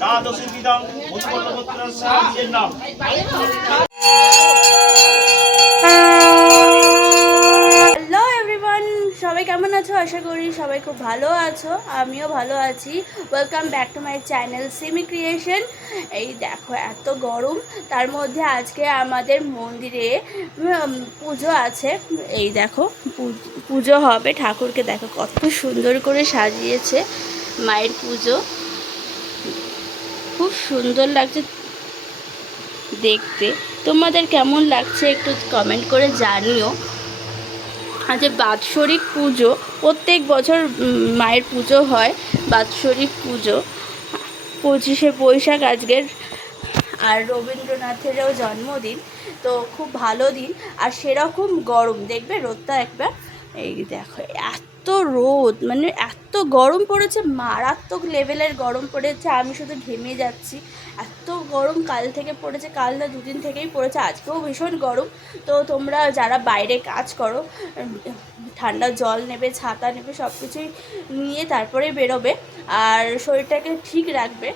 দ্বাদশীবিধাং মধুবর্ণগোত্রস্য নিজের নাম। Hello everyone, সবাই কেমন আছো? আশা করি সবাই খুব ভালো আছো, আমিও ভালো আছি। Welcome back to my channel Simi creation. এই দেখো এত গরম, তার মধ্যে আজকে আমাদের মন্দিরে পুজো আছে। এই দেখো পুজো হবে, ঠাকুরকে দেখো কত সুন্দর করে সাজিয়েছে। মায়ের পুজো খুব সুন্দর লাগছে দেখতে। তোমাদের কেমন লাগছে একটু কমেন্ট করে জানিও। আজ বাৎসরিক পুজো, প্রত্যেক বছর মায়ের পুজো হয়, বাৎসরিক পুজো 25শে বৈশাখ আজকের। আর রবীন্দ্রনাথেরও জন্মদিন, তো খুব ভালো দিন। আর সেরকম গরম, দেখবে রোদটা একবার, এই দেখো এত রোদ, মানে এত গরম পড়েছে, মারাত্মক লেভেলের গরম পড়েছে। আমি শুধু ঘেমে যাচ্ছি, এত গরম কাল থেকে পড়েছে, কাল না দুদিন থেকেই পড়েছে, আজকেও ভীষণ গরম। তো তোমরা যারা বাইরে কাজ করো, ঠান্ডা জল নেবে, ছাতা নেবে, সব কিছুই নিয়ে তারপরে বেরোবে, আর শরীরটাকে ঠিক রাখবে।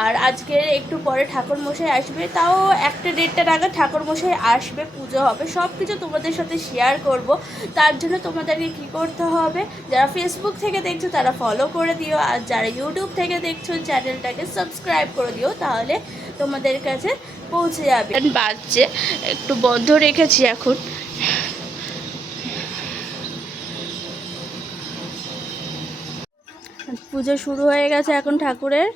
আর আজকের একটু পরে ঠাকুরমশাই আসবে, তাও 1-1:30 নাগাদ ঠাকুরমশাই আসবে, পুজো হবে, সব কিছু তোমাদের সাথে শেয়ার করব। তার জন্য তোমাদেরকে কী করতে হবে, যারা ফেসবুক থেকে দেখছো তারা ফলো করে দিও, আর যারা ইউটিউব থেকে দেখছো চ্যানেলটাকে সাবস্ক্রাইব করে দিও, তাহলে তোমাদের কাছে পৌঁছে যাবে। বাজছে, একটু বন্ধ রেখেছি এখন। পুজো শুরু হয়ে গেছে এখন ঠাকুরের,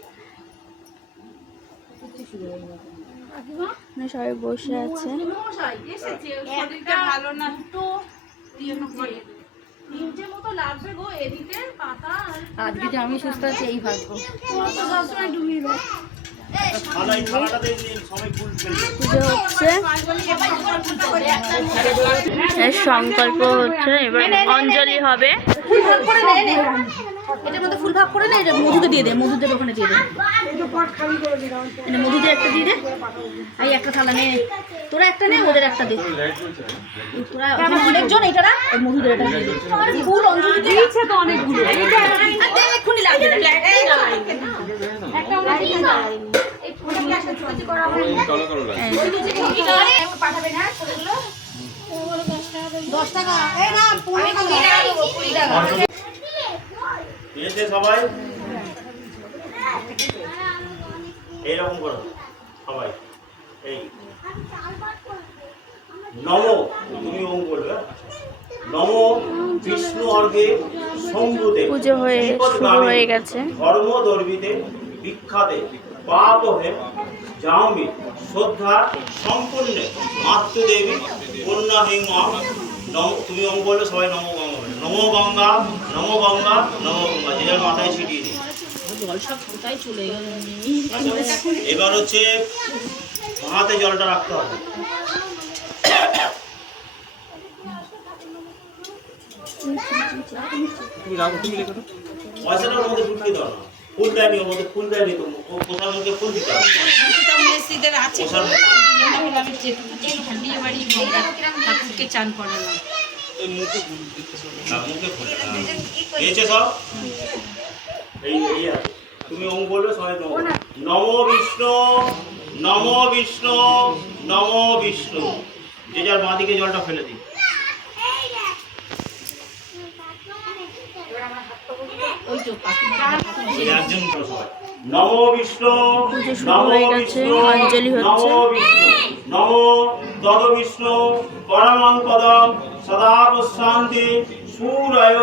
সবাই বসে আছে। আজকে যে আমি সুস্থ আছি এই ভাগ্য। পুজো হচ্ছে, সংকল্প হচ্ছে, এবার অঞ্জলি হবে। এটার মধ্যে ফুল ভাগ করে না, এটা মধুতে দিয়ে দে, মধুদের ওখানে দিয়ে দে, এটা মধুদের একটা দিয়ে দে। এই একটা থালা নে, তোরা একটা নে, ওদের একটা দে, তোরা অনেকজন, এটা না মধুদের এটা দিয়ে দে। ফুল অঞ্জলি দিয়েছে তো অনেকগুলো, এক্ষুনি লাগবে একটা পাঠাবে না ছোটগুলো 10 টাকা। এই না 20 টাকা। সবাই এইরকম করো সবাই। এই নমো, তুমি ওম বলবে, নমো বিষ্ণু অর্ঘে শম্ভুতে, পুজো হয়ে শুরু হয়ে গেছে। ধর্ম দর্বিতে বিখ্যাতে পাপ হে জামি শ্রদ্ধা সম্পূর্ণে মাতৃদেবী কন্যা হিমা। তুমি ওম বললে সবাই নমো গঙ্গা বলে, নমো গঙ্গা, নমো গঙ্গা, নমো গঙ্গা, যে যার মাথায় ছিটিয়ে দিই। এবার হচ্ছে হাতে জলটা রাখতে হবে। পয়সাটার মধ্যে ঢুকিয়ে দাও না, ফুল দেয়নি, ওর মধ্যে ফুল দেয়নি, তো কোথার মধ্যে ফুল দিতে হবে। চান করালাম তুমি ওম বলবে সবাই নমো বিষ্ণু, নমো বিষ্ণু, নমো বিষ্ণু, যে যার বাঁ দিকে জলটা ফেলে দিই। নমো বিষ্ণু, নমো বিষ্ণু, নমো বিষ্ণু, নমো তদ বিষ্ণু পরমং পদম সদা প্রশান্তি সূরয়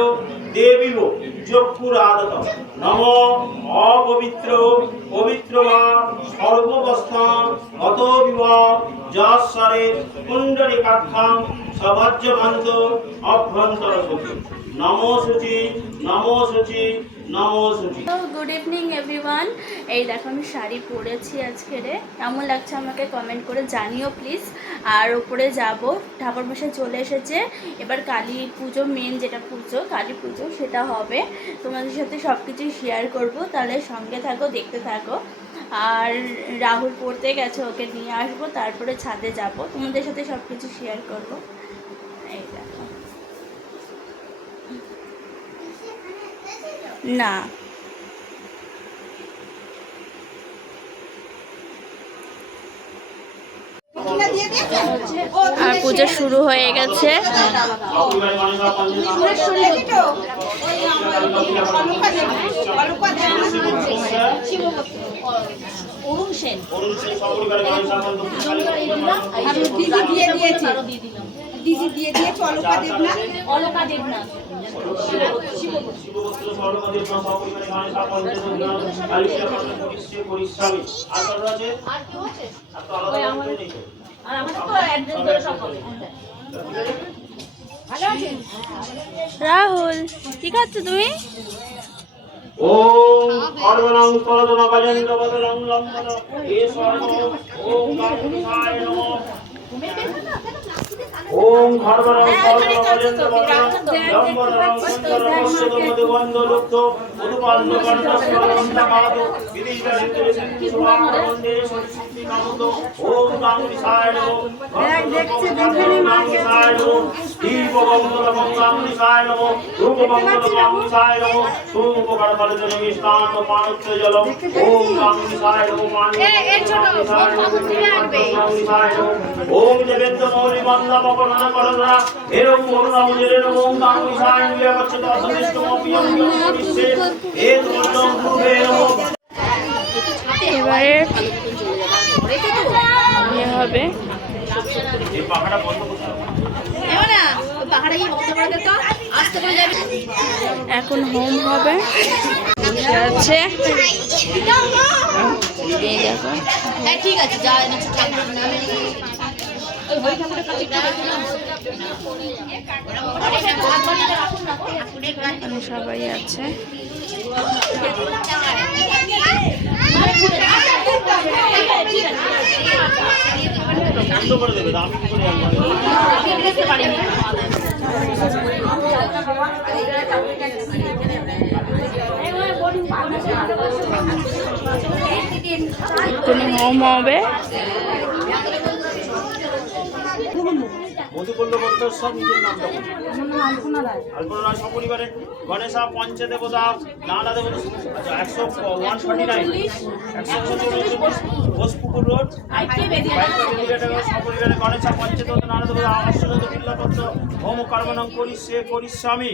দেবীব চক্ষুরাদত। নমো অপবিত্র পবিত্র বা সর্ববস্থান গত বিবাহ যশ্বরে কুণ্ডলিকাক্ষাং সভজ্যমান্ত অভ্যন্তর সখী। নমো শুচি, নমো শুচি, নমো শুচি। Good evening everyone. এই দেখো আমি শাড়ি পরেছি আজকের, কেমন লাগছে আমাকে কমেন্ট করে জানিও প্লিজ। আর উপরে যাব, ঠাকুরমশাই চলে এসেছে, এবার কালী পুজো, মেন যেটা পুজো কালী পুজো সেটা হবে, তোমাদের সাথে সব কিছুই শেয়ার করব, তাহলে সঙ্গে থাকো, দেখতে থাকো। আর রাহুল পড়তে গেছে, ওকে নিয়ে আসবো, তারপরে ছাদে যাব, তোমাদের সাথে সব কিছু শেয়ার করব। এই দেখো, না আর পুজো শুরু হয়ে গেছে। অরুণ সেন দিদি দিয়ে দিয়েছে দিদি দিয়ে দিয়েছে অলকা দেবনাথ আর আমাদের তো অ্যাড্রেস ধরে সব হবে। রাহুল কি খাচ্ছ তুমি? ওম অর্বণং পরদনা গজেন্দ্র বদলং লম্বন ঈশ্বর ওম গাঙ্গুলিহায় নমঃ ওম অর্বণং পরদনা গজেন্দ্র বদলং লম্বন সুন্দরমস্য মধুবন্ধ লুব্ধ মধুপাল্য কণ্ঠস্বরন্তা পাদ বিদিতা সিদ্ধি সিদ্ধি সুভাবন্দে সরস্বতী কামদ ওম গাঙ্গুলিহায় নমঃ দেখছে দেখেনি গাঙ্গুলিহায় নমঃ দীপবঙ্গল গাঙ্গুলিহায় নমঃ রূপবঙ্গল গাঙ্গুলিহায় নমঃ ওম দেবেন্দ্র মৌলি বন্দা মকরণা করণা এরম করুণা মুজের ওম গাঙ্গুলিহায় নিলে বচ্চত অসদিষ্ট মপিয়ম করিছে এ ধর্ম গুরুবে নমঃ। এবারে ইয়ে হবে, এই পাখাটা বন্ধ করতে হবে। এখন হোম হবে। আছে এই দেখো ঠিক আছে যা এনেছো ঠাকুরের নামে ওই হরি ঠাকুরের কাছে এখানে সবাই আছে। বন্ধ করে দেবে আমি কি করে এক্ষুনি হোম হবে। মধুকল্য গোত্রোৎসব নিজের নামটা বলুন। আলপনা রায় সপরিবারে গণেশা পঞ্চদেবতা নানা দেবতা 149 ঘোষপুকুর রোড সপরিবারে গণেশা পঞ্চদেবতা নানা দেবতা অষ্টদত বিল্লপত্র হোম কর্মণং করিষ্যামি।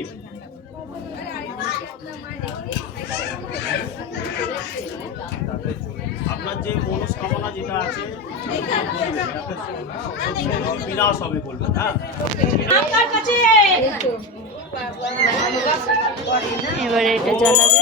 আপনার যে মনস্কামনা যেটা আছে বিনাশ হবে বলবেন। হ্যাঁ এবারে এটা জানাবে।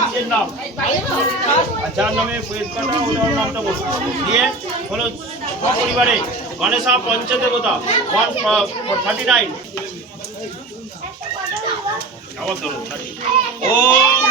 নিজের নাম যার নামে ওনার নামটা বলুন। দিয়ে হলো পরিবারে গণেশা পঞ্চদেবতা 139 আবার ধরুন ওম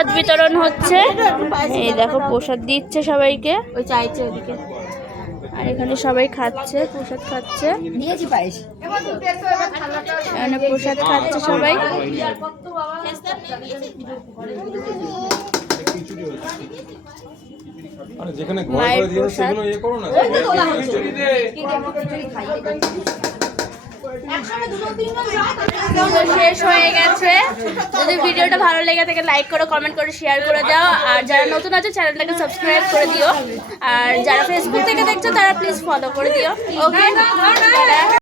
প্রসাদ বিতরণ হচ্ছে। এই দেখো প্রসাদ দিচ্ছে সবাইকে, ওই চাইছে ওদিকে। আর এখানে সবাই খাচ্ছে, প্রসাদ খাচ্ছে। দিয়েছি পায়েস। এখানে প্রসাদ খাচ্ছে সবাই। মায়ের প্রসাদ শেষ হয়ে গেছে। যদি ভিডিওটা ভালো লেগে থাকে লাইক করো, কমেন্ট করে শেয়ার করে দাও। আর যারা নতুন আছে চ্যানেলটাকে সাবস্ক্রাইব করে দিও। আর যারা ফেসবুক থেকে দেখছো তারা প্লিজ ফলো করে দিও। ওকে।